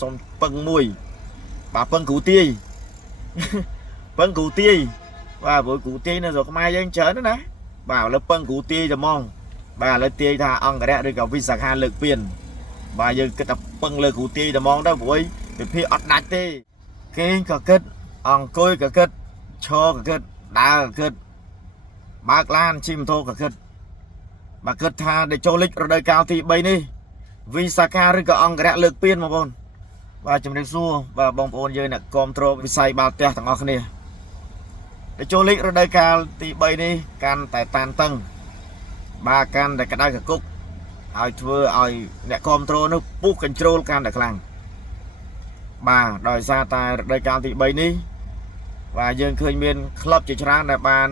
សុំពឹងមួយបាទពឹងគ្រូទាយពឹងគ្រូទាយបាទព្រោះគ្រូទាយនៅស្រុកខ្មែរយើងច្រើនណាបាទឥឡូវពឹងគ្រូទាយតែហ្មងបាទឥឡូវទាយថាអង្គរៈឬក៏វិសាខាលើកពៀនបាទយើងគិតថាពឹងលើគ្រូទាយតែហ្មងទៅព្រោះវិភាគអត់ដាច់ទេគេក៏គិតអង្គុយក៏គិតឈរក៏គិតដើរក៏គិតបើកឡានជិះម៉ូតូក៏គិតបាទគិតថាដែលចូលលិចរដូវកាលទី3នេះវិសាខាឬក៏អង្គរៈលើកពៀនបងប្អូនបាទជំរាបសួរបាទបងប្អូនយើងអ្នកគាំទ្រវិស័យបាល់ទះទាំងអស់គ្នាដែលចូលលិចរដូវកាលទី3នេះកាន់តែតានតឹងបាទកាន់តែក្តៅកគុកឲ្យធ្វើឲ្យអ្នកគាំទ្រនោះពុះកញ្ជ្រោលកាន់តែខ្លាំងបាទដោយសារតែរដូវកាលទី3នេះបាទយើងឃើញមានក្លឹបជាច្រើនដែលបាន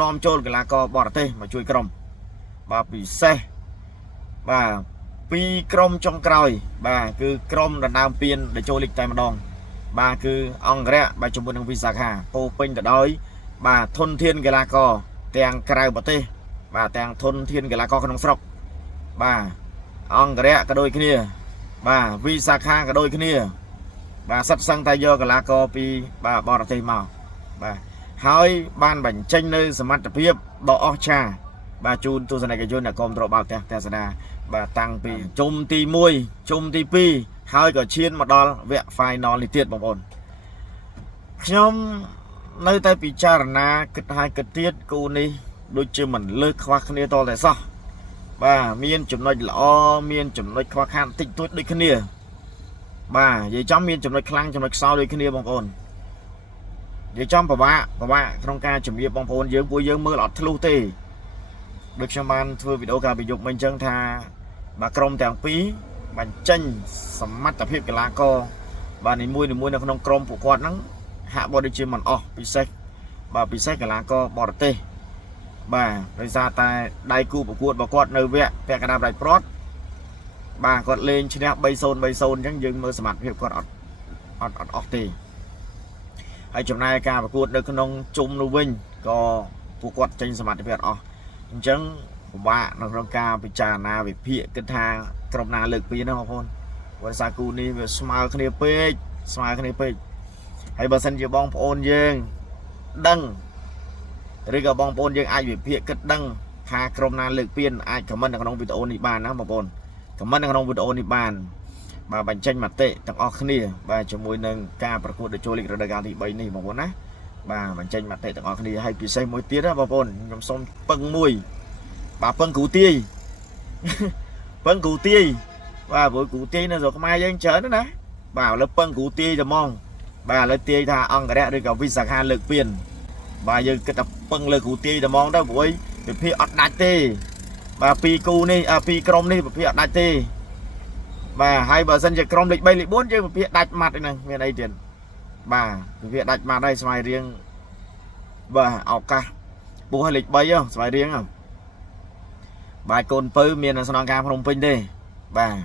នាំចូលកីឡាករបរទេសមកជួយក្រុមបាទពិសេសបាទពីរក្រុមចុងក្រោយបាទគឺក្រុមដណ្ដើមពានដែលចូលលីកតែម្ដងបាទគឺអង្គរៈបាទជាមួយនឹងវិសាខាពោពេញទៅដោយបាទធនធានកីឡាករទាំងក្រៅប្រទេសបាទទាំងធនធានកីឡាករក្នុងស្រុកបាទអង្គរៈក៏ដូចគ្នាបាទវិសាខាក៏ដូចគ្នាបាទសិតសឹងតែយកកីឡាករពីបាទបរទេសមកបាទហើយបានបញ្ចេញនៅសមត្ថភាពដ៏អស្ចារ្យបាទជូនទស្សនិកជនអ្នកគាំទ្របាល់ទះទេសនាបាទតាំងពីជុំទី1ជុំទី2ហើយក៏ឈានមកដល់វគ្គ final នេះទៀតបងប្អូនខ្ញុំនៅតែពិចារណាគិតហើយគិតទៀតគូនេះដូចជាមិនលើសខ្វះគ្នាតតែសោះបាទមានចំណុចល្អមានចំណុចខ្វះខាតតិចតួចដូចគ្នាបាទនិយាយចំមានចំណុចខ្លាំងចំណុចខ្សោយដូចគ្នាបងប្អូននិយាយចំពិបាកក្នុងការជំរាបបងប្អូនយើងពួកយើងមើលអត់ធ្លុះទេដូចខ្ញុំបានធ្វើវីដេអូកាលពីយប់មិញអញ្ចឹងថាបាទក្រុមទាំងពីរបញ្ចេញសមត្ថភាពកីឡាករបាទនីមួយនៅក្នុងក្រុមពួកគាត់ហ្នឹងហាក់បីដូចជាមិនអស់ពិសេសកីឡាករបរទេសបាទដោយសារតែដៃគូប្រកួតរបស់គាត់នៅវគ្គពាក់កណ្ដាលដៃព្រាត់បាទគាត់លេងឈ្នះ 3-0 អញ្ចឹងយើងមើលសមត្ថភាពគាត់អត់អស់ទេហើយចំណាយការប្រកួតនៅក្នុងជុំនោះវិញក៏ពួកគាត់ចេញសមត្ថភាពអត់អស់អញ្ចឹងពិបាកនៅក្នុងការពិចារណាវិភាគគិតថាក្រុមណាលើកពីណាបងប្អូនព្រោះសារគូនេះវាស្មើគ្នាពេកហើយបើសិនជាបងប្អូនយើងដឹងឬក៏បងប្អូនយើងអាចវិភាគគិតដឹងថាក្រុមណាលើកពីអាចខមមិននៅក្នុងវីដេអូនេះបានណាបងប្អូនខមមិននៅក្នុងវីដេអូនេះបានបាទបញ្ចេញមតិទាំងអស់គ្នាបាទជាមួយនឹងការប្រកួតចូលលីករដូវកាលទី3នេះបងប្អូនណាបាទបញ្ចេញមតិទាំងអស់គ្នាហើយពិសេសមួយទៀតណាបងប្អូនខ្ញុំសូមពឹងមួយបាទពឹងគ្រូទាយពឹងគ្រូទាយបាទព្រោះគ្រូទាយនៅស្រុកខ្មែរយើងច្រើនណាបាទឥឡូវពឹងគ្រូទាយតែហ្មងបាទឥឡូវទាយថាអង្គរៈឬក៏វិសាខាលើកពៀនបាទយើងគិតថាពឹងលើគ្រូទាយតែហ្មងទៅព្រោះវិភាគអត់ដាច់ទេបាទពីរគូនេះពីរក្រុមនេះវិភាគអត់ដាច់ទេបាទហើយបើសិនជាក្រុមលេខ3លេខ4យើងវិភាគដាច់ម៉ាត់ហ្នឹងមានអីទៀតបាទវិភាគដាច់ម៉ាត់ហើយស្វ័យរៀងបាទឱកាសពោះឲ្យលេខ3ស្វ័យរៀងបាទកូនពៅមាននៅស្នងការភ្នំពេញទេបាទ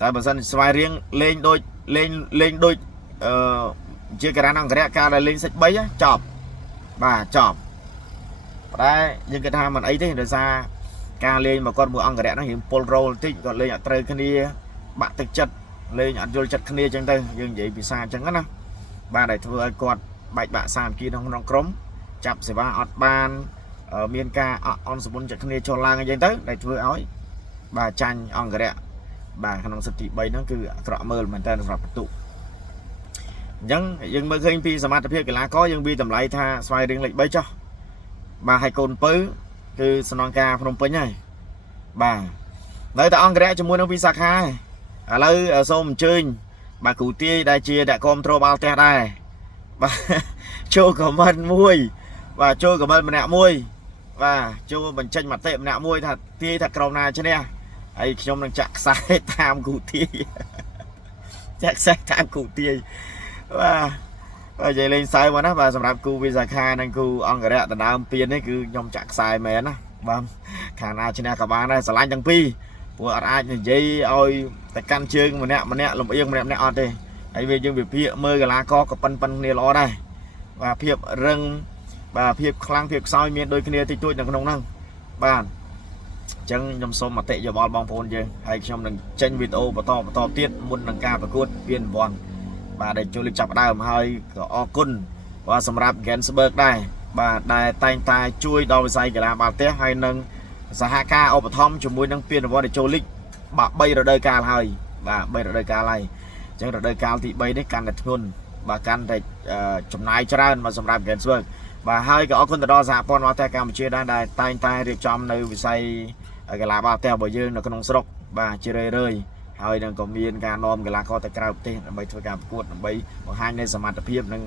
តែបើសិនស្វ័យរៀងលេងដូចជាការ៉ានអង្គរៈការដែលលេងសិច3ចប់បាទចប់តែយើងគិតថាមិនអីទេដោយសារការលេងមកគាត់មួយអង្គរៈហ្នឹងរៀងពុលរ៉ូលតិចគាត់លេងអត់ត្រូវគ្នាបាក់ទឹកចិត្តលេងអត់យល់ចិត្តគ្នាអញ្ចឹងទៅយើងនិយាយភាសាអញ្ចឹងណាបាទដែលធ្វើឲ្យគាត់បែកបាក់សាមគ្គីក្នុងក្រុមចាប់សេវាអត់បានមានការអន់សម្បុនចិត្តគ្នាចុះឡើងអញ្ចឹងទៅដែលធ្វើឲ្យបាទចាញ់អង្គរៈបាទក្នុងសិតទី3ហ្នឹងគឺអាក្រក់មើលមែនតើសម្រាប់បន្ទុកអញ្ចឹងយើងមើលឃើញពីសមត្ថភាពកីឡាករយើងវាតម្លៃថាស្វ័យរៀងលេខ3ចុះបាទហើយកូនពៅគឺសំណងការភ្នំពេញហើយបាទនៅតែអង្គរៈជាមួយនឹងវិសាខាឥឡូវសូមអញ្ជើញបាទគ្រូទាយដែលជាអ្នកគាំទ្របាល់ទះដែរបាទចូលខមមិនមួយបាទចូលខមមិនម្នាក់មួយបាទចូលបញ្ចេញមតិម្នាក់មួយថាទាយថាក្រុមណាឈ្នះហើយខ្ញុំនឹងចាក់ខ្សែតាមគ្រូទាយចាក់ខ្សែតាមគ្រូទាយបាទនិយាយលេងសើមកណាបាទសម្រាប់គូវិសាខានិងគូអង្គរៈដណ្ដើមពាននេះគឺខ្ញុំចាក់ខ្សែមែនណាបាទខាងណាឈ្នះក៏បានដែរស្រឡាញ់ទាំងពីរព្រោះអត់អាចនិយាយឲ្យតែកាន់ជើងម្នាក់លំអៀងម្នាក់អត់ទេហើយវាយើងវិភាគមើលកីឡាករក៏ប៉ិនគ្នាល្អដែរបាទភាពរឹងបាទភាពខ្លាំងភាពខ្សោយមានដូចគ្នាតិចតួចនៅក្នុងហ្នឹងបាទ chẳng nhầm số mà tệ giờ bò bong phôn chứ hay trong đừng tranh video và to tiết muốn nâng cao và cốt viên vòn và để cho lịch chập đào mà hơi có cun và sầm rạp Gensberg đây và đài tay tay chui đau dây cái là bà té hay nâng Sahaka ở thom cho môi nâng viên và để cho lịch bà bay rồi đời ca hơi và bay rồi đời ca này chẳng rồi đời cao thì bay đấy can đặt luôn và can để chấm nai cho ra mà sầm rạp Gensberg và hai cái con đo dạ pon vào tay Campuchia đang đài tay tay để trong nơi bị say cái là bao teo bởi dương là con sọc và chơi rơi hơi đang có miên ca nom cái là có tay cao tên bay thôi cả cuộn bay một hai nơi sầm mặt tập hiệp nâng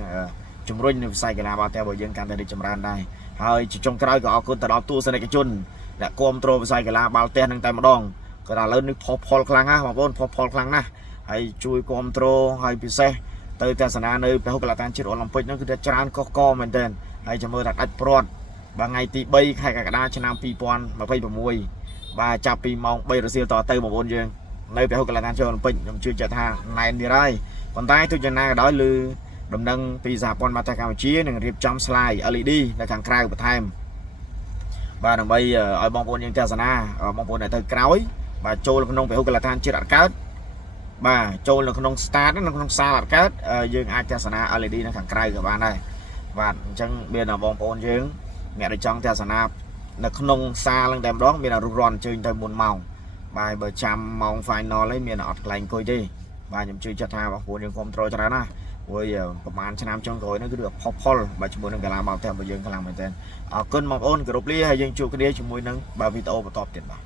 chúng rồi nên say cái là bao teo bởi dương can để chấm ran đây hơi chỉ trong cái có con đo tu sang cái chun đã control say cái là bao teo nâng tay một đòn cái là lớn nước pol khang á mà con pol khang na hay chui control hay bị xe tới ta sana nơi phải hút là tan chết Olympic nó cứ để tràn co mình tên hay cho mơ đặt ách prod và ngày tí bay hay cả đa cho nam pi pon mà bay vào mùi và chạp pi mong bay rồi siêu tỏ tây một bốn dương nơi phải hút là tan cho Olympic nhằm chưa trả tha này đi đây còn tay tôi cho na đó lư đồng đăng pi giả pon mata Campuchia nên riệp trong slide LED là càng cray của time và đồng bay ở bong bốn dương ta sana ở bong bốn này tới cối và trôi là không phải hút là tan chưa đặt cát và trôi là không start nó không xa là cát dương ai ta sana LED nó càng cray của bạn này và chẳng biết là bong bóng dương mẹ để trong theo sản áp là không xa lên đem đó mình là run chơi tới muôn màu bài bờ trăm mong phải nó lấy miền ọt lành coi đi và nhầm chơi chặt ha và của những control cho nó nè vớiประมาณ năm trong rồi nó cứ được pop và chúng mình làm bao theo bây giờ làm mình tên cơn mong ôn group li hay dân chụp cái đĩa chúng mình nâng ba video và top tiền bạc